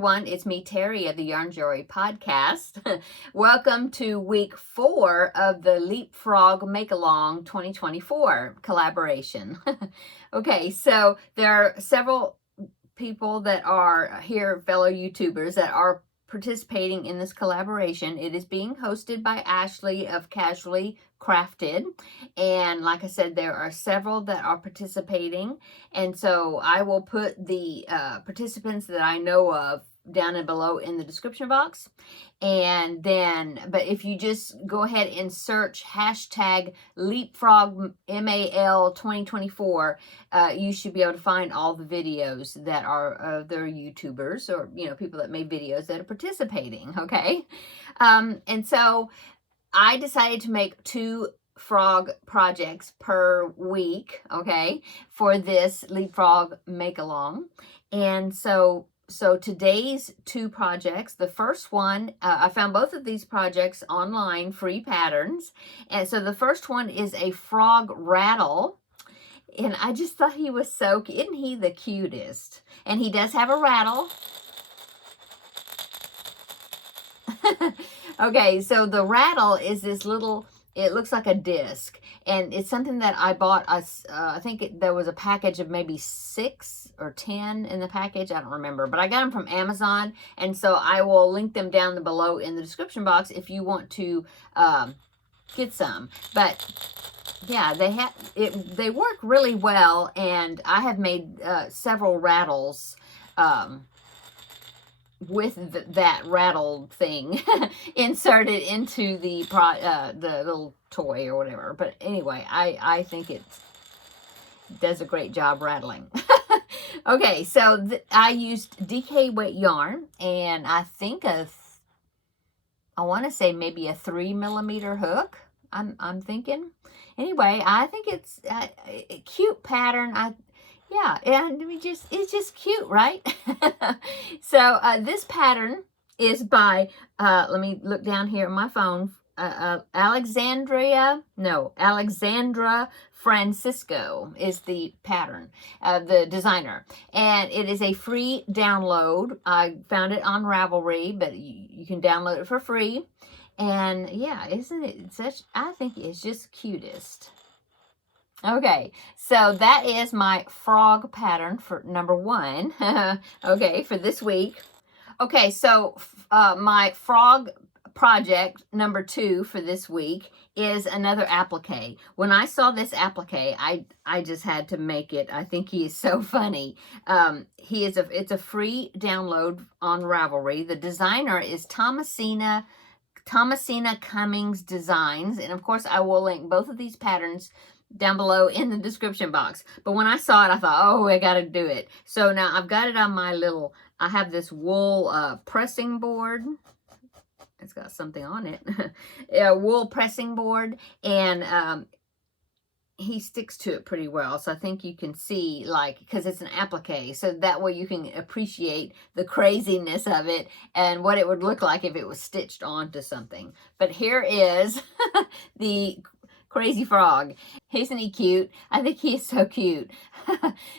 everyone, it's me, Terry of the Yarn Joy podcast. Welcome to week 4 of the Leapfrog Make-Along 2024 collaboration. Okay, so there are several people that are here, fellow YouTubers, that are participating in this collaboration. It is being hosted by Ashley of Casually Crafted, and like I said, there are several that are participating, and so I will put the participants that I know of down and below in the description box. And then, but if you just go ahead and search hashtag Leapfrog MAL 2024, you should be able to find all the videos that are their YouTubers, or people that made videos that are participating. Okay, and so I decided to make 2 frog projects per week, okay, for this Leapfrog Make-Along. And so today's 2 projects, the first one, I found both of these projects online, free patterns. And so the first one is a frog rattle. And I just thought he was so cute. Isn't he the cutest? And he does have a rattle. Okay, so the rattle is this little, it looks like a disc, and it's something that I bought. I think there was a package of maybe 6 or 10 in the package. I don't remember, but I got them from Amazon, and so I will link them down below in the description box if you want to get some. But yeah, they work really well, and I have made several rattles with that rattle thing inserted into the little toy or whatever. But anyway, I think it does a great job rattling. Okay, so I used DK weight yarn, and I think I want to say maybe a 3mm hook. I'm thinking. Anyway, I think it's a cute pattern. Yeah, and it's just cute, right? So this pattern is by, let me look down here on my phone, Alexandra Francisco is the pattern, the designer. And it is a free download. I found it on Ravelry, but you can download it for free. And yeah, isn't it such, I think it's just cutest. Okay, so that is my frog pattern for number 1, okay, for this week. Okay, so my frog project number 2 for this week is another applique. When I saw this applique, I just had to make it. I think he is so funny. It's a free download on Ravelry. The designer is Thomasina Cummings Designs, and of course I will link both of these patterns down below in the description box. But when I saw it, I thought, oh, I gotta do it. So now I've got it on my little, I have this wool pressing board. It's got something on it. A wool pressing board, and he sticks to it pretty well. So I think you can see, like, because it's an applique, so that way you can appreciate the craziness of it and what it would look like if it was stitched onto something. But here is the crazy frog. Isn't he cute? I think he is so cute.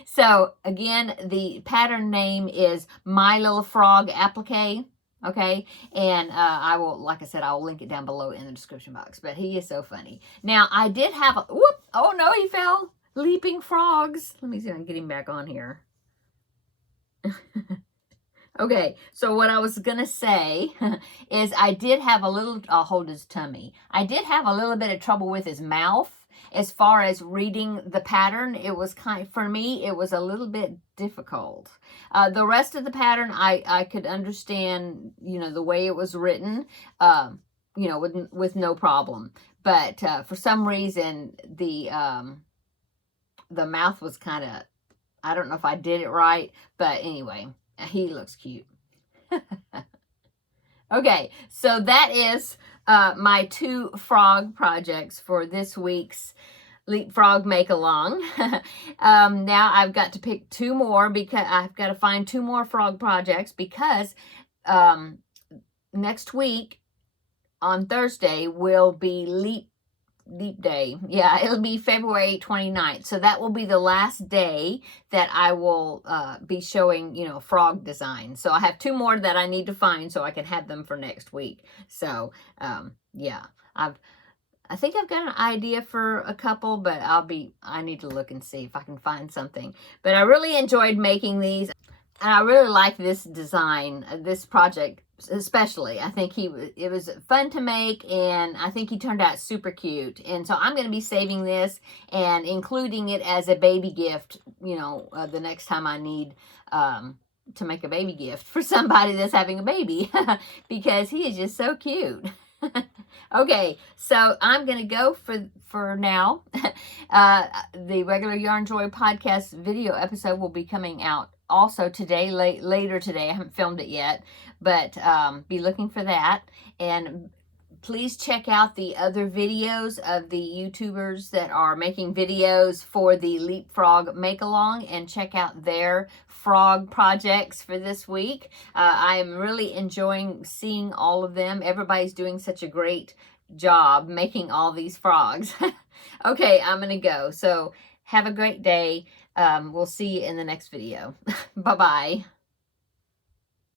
So again, the pattern name is My Little Frog Applique. Okay, and I will, like I said, I will link it down below in the description box. But he is so funny. Now, I did have a, whoop, oh no, he fell. Leaping frogs. Let me see if I can get him back on here. Okay, so what I was going to say is I did have a little, I'll hold his tummy. I did have a little bit of trouble with his mouth. As far as reading the pattern, it was for me, it was a little bit difficult. The rest of the pattern, I could understand, the way it was written, with no problem. But for some reason, the mouth was kind of, I don't know if I did it right, but anyway, he looks cute. Okay, so that is my 2 frog projects for this week's Leapfrog Make-Along. Now I've got to pick 2 more, because I've got to find 2 more frog projects, because next week on Thursday will be leap day. Yeah, it'll be February 29th. So that will be the last day that I will be showing, you know, frog design. So I have 2 more that I need to find so I can have them for next week. So, yeah, I think I've got an idea for a couple, but I need to look and see if I can find something. But I really enjoyed making these, and I really like this design, this project especially. I think it was fun to make, and I think he turned out super cute. And so I'm going to be saving this and including it as a baby gift, you know, the next time I need to make a baby gift for somebody that's having a baby because he is just so cute. Okay, so I'm going to go for now. The regular Yarn Joy podcast video episode will be coming out also today, later today. I haven't filmed it yet, but be looking for that. And please check out the other videos of the YouTubers that are making videos for the Leapfrog Make-Along, and check out their frog projects for this week. I am really enjoying seeing all of them. Everybody's doing such a great job making all these frogs. Okay, I'm going to go. So have a great day. We'll see you in the next video. Bye-bye.